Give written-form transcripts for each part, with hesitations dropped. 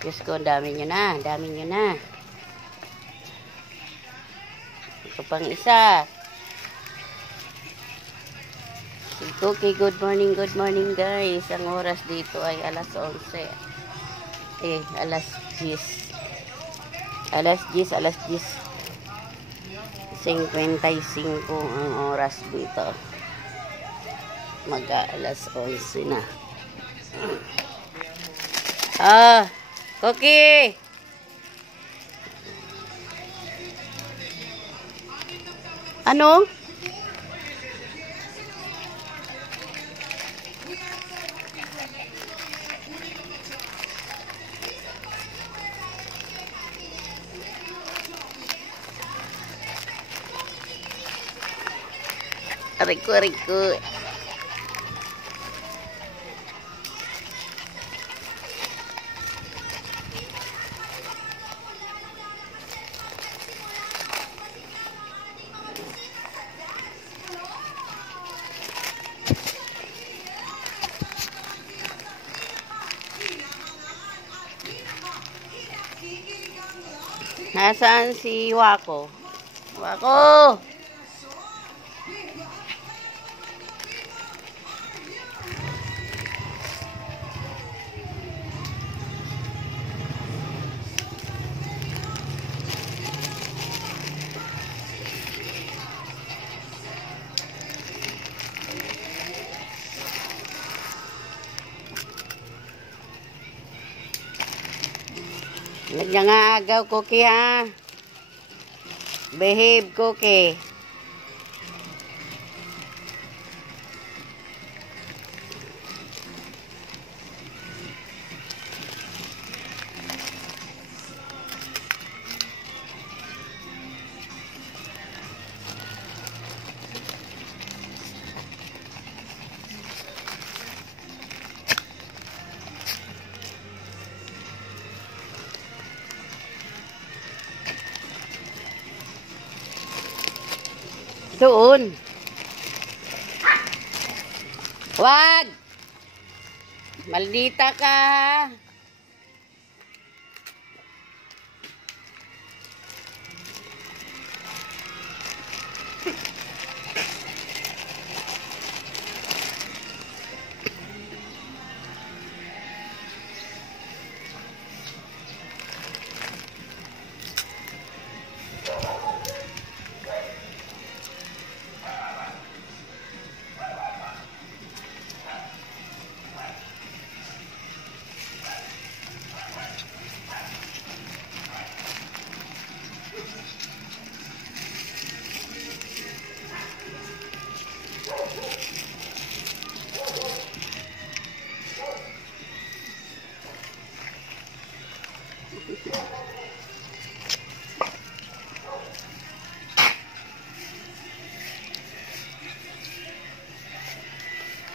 Diyos ko, ang dami nyo na. Ang dami nyo na. Ito pang isa. Si Cookie, good morning guys. Ang oras dito ay alas 11. Alas 10. Alas 10. 55 ang oras dito. Mag-alas 11 na. Cookie! Ano? Rico. Nasaan si Wako? Wako! Naglangaagaw, Cookie, ha? Behave, Cookie. Doon. Wag! Maldita ka, ha?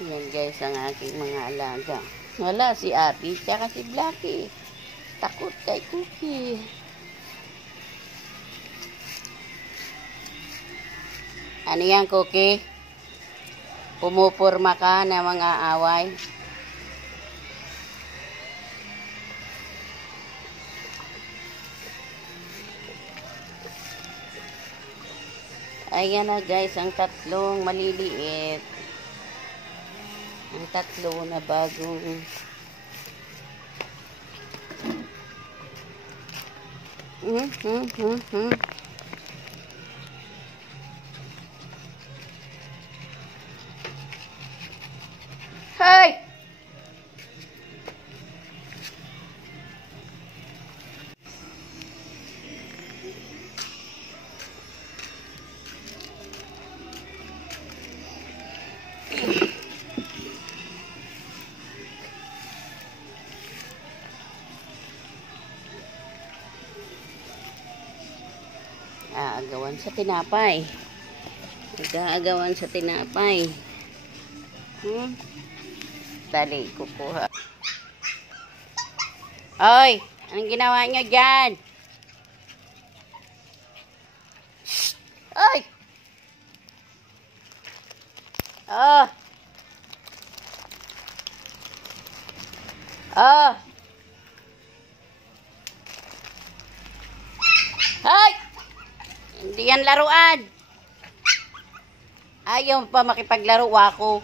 Yan guys ang aking mga alaga. Wala si Abby tsaka si Blackie. Takot kay Cookie. Ano yan, Cookie? Pumupurma ka na mga away. Ayan na guys, ang tatlong maliliit. Ang tatlo na bagong Hey! Agawan sa tinapay. Nag-aagawan sa tinapay. Dali, kukuha. Oy! Anong ginawa nyo dyan? Shhh! Oy! Oh! Oh! yan laruan. Ayaw pa makipaglaro ako.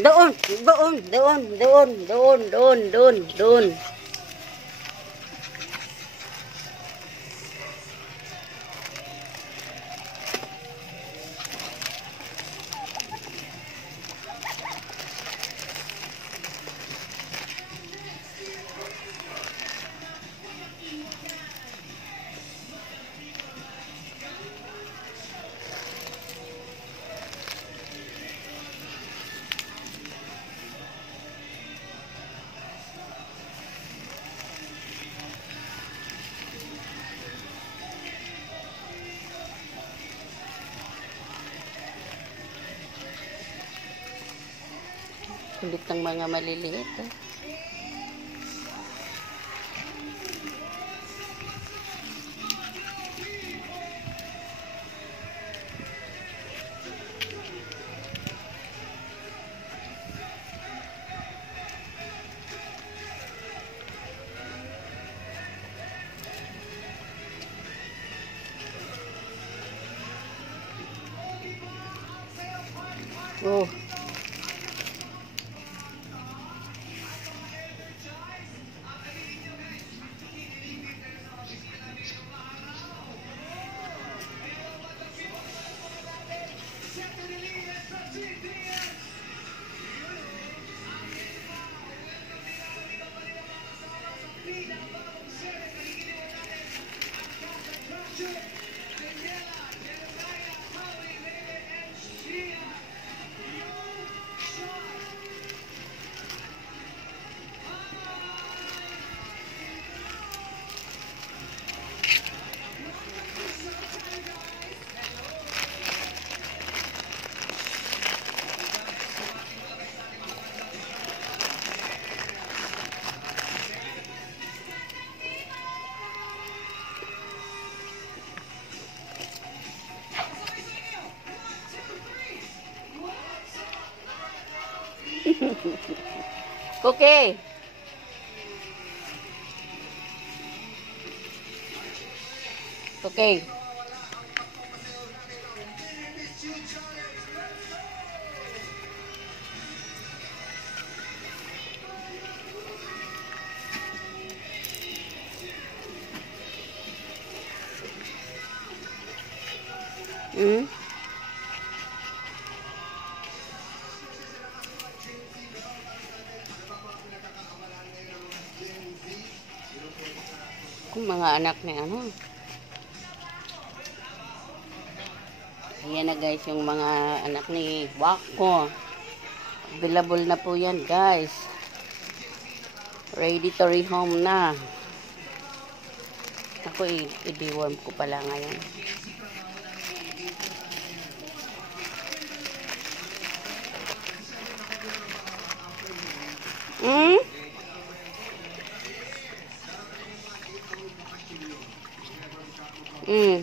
Doon. Kulit ng mga maliliit. Oh. Cookie. Cookie. Hmm? Kung mga anak ni ano. Ayan na guys, yung mga anak ni Wako. Available na po yan guys. Ready to rehome na. Ako i-deworm ko pala ngayon. Hmm? Hmm.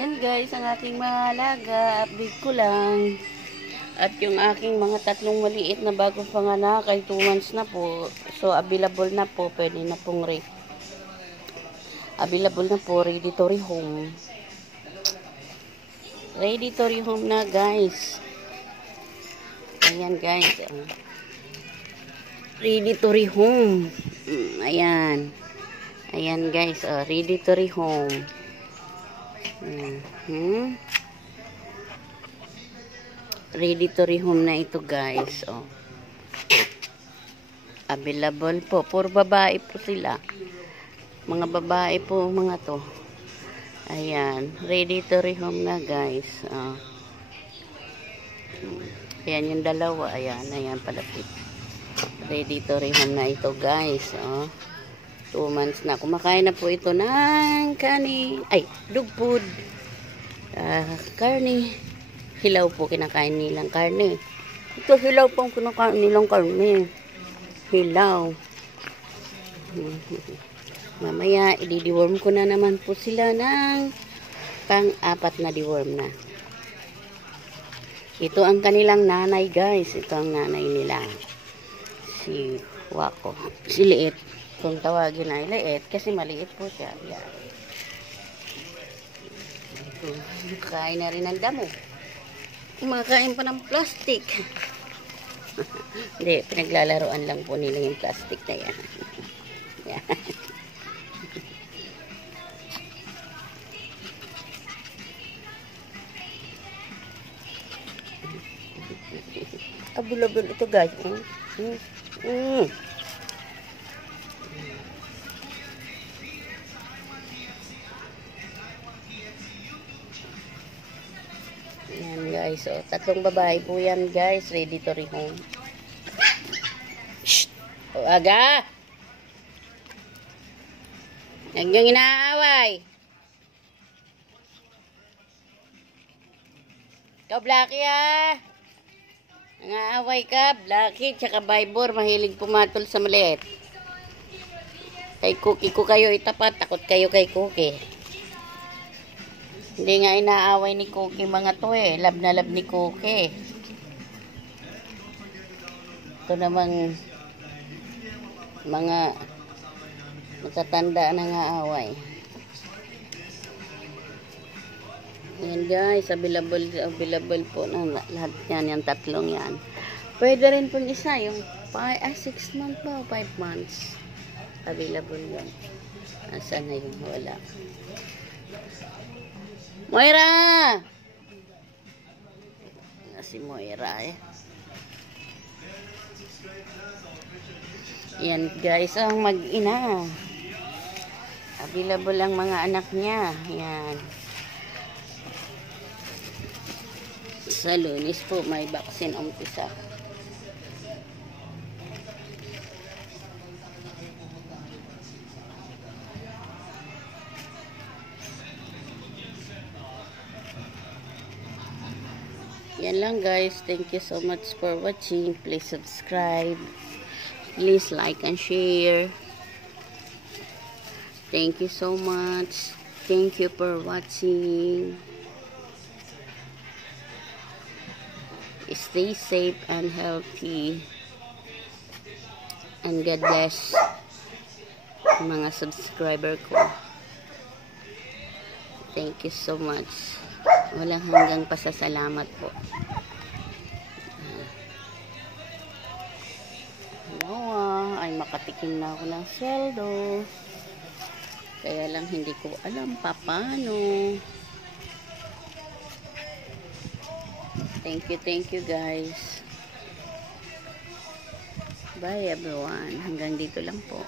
Yan guys, ang aking mga alaga. Update ko lang. At yung aking mga tatlong maliit na bagong panganak ay 2 months na po. So, available na po. Pwede na pong Available na po, ready to rehome. Ready to rehome na, guys. Ayan, guys. Ready to rehome. Ayan. Ayan, guys. Ready to rehome. Ready to rehome na ito, guys. Available po. Puro babae po sila. Mga babae po, mga to. Ayan. Ready to rehome na, guys. Ayan yung dalawa. Ayan. Ayan, palapit. Ready to rehome na ito, guys. 2 months na. Kumakain na po ito ng kanin. Ay, dog food. Karne. Hilaw po kinakain nilang karne. Ito hilaw po kinakain nilang karne. Hilaw. Mamaya, i-deworm ko na naman po sila ng pang-apat na deworm na. Ito ang kanilang nanay, guys. Ito ang nanay nila. Si Wako. Si Liit. Kung tawagin ay Liit, kasi maliit po siya. Yan. Kain na rin ng damo. Kumakain pa ng plastic. Hindi, pinaglalaroan lang po nila yung plastic na yan. Yan. Abulabul ito, guys. Yan, guys. Tatlong babae po yan, guys. Ready to rehome. Shh! Aga! Huwag niyong inaaway. Ikaw, Blackie, nangaaway ka, Blackie, tsaka Bybor, mahilig pumatol sa maliit. Kay Cookie ko kayo itapat, takot kayo kay Cookie. Hindi nga inaaway ni Cookie mga to lab na lab ni Cookie. Ito namang mga matatanda na nga away. Ayan, guys, available po ng lahat yan, yung tatlong yan. Pwede rin pong isa, yung 6 months ba o 5 months. Available yan. Asan na yung wala? Moira! Si Moira Yan, guys, ang mag-ina. Available ang mga anak niya. Yan. Sa Lunes po, may vaccine umpisa. Yan lang, guys. Thank you so much for watching. Please subscribe. Please like and share. Thank you so much. Thank you for watching. Stay safe and healthy. And God bless mga subscriber ko. Thank you so much. Walang hanggang pasasalamat po. Ay makatikim na ako ng sweldo. Kaya lang hindi ko alam paano. Thank you guys. Bye everyone. Hanggang dito lang po.